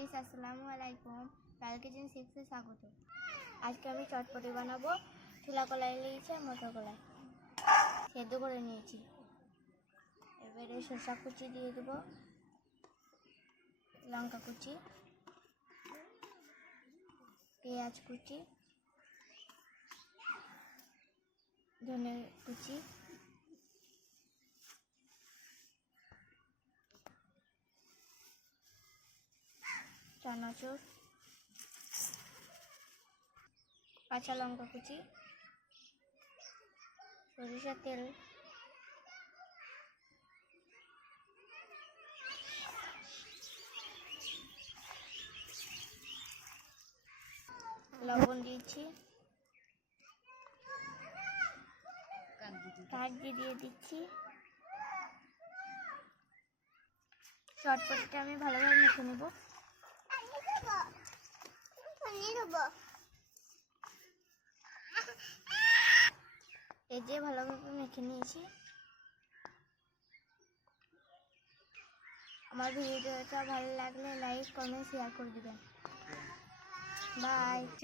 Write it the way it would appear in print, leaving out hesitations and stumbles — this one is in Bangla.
গাইস, আসসালামু আলাইকুম। রায়ল কিচেন 6 স্বাগত। আজকে আমি চটপটি বানাবো। ছোলা কলাই নিয়েছি আর মটর কলাই সেদ্ধ করে নিয়েছি। এবারে শসা কুচি দিয়ে দেবো, লঙ্কা কুচি, পেঁয়াজ কুচি, ধনে কুচি, চানাচুর, কাঁচা লঙ্কা কুচি, সরিষার তেল, লবণ দিয়েছি, কাগজি দিয়ে দিচ্ছি। চটপটিটা আমি ভালোভাবে মেখে নেব। এই যে ভালোভাবে মেখে নিয়েছি। আমার ভিডিওটা ভালো লাগলে লাইক, কমেন্ট, শেয়ার করে দিবেন। বাই।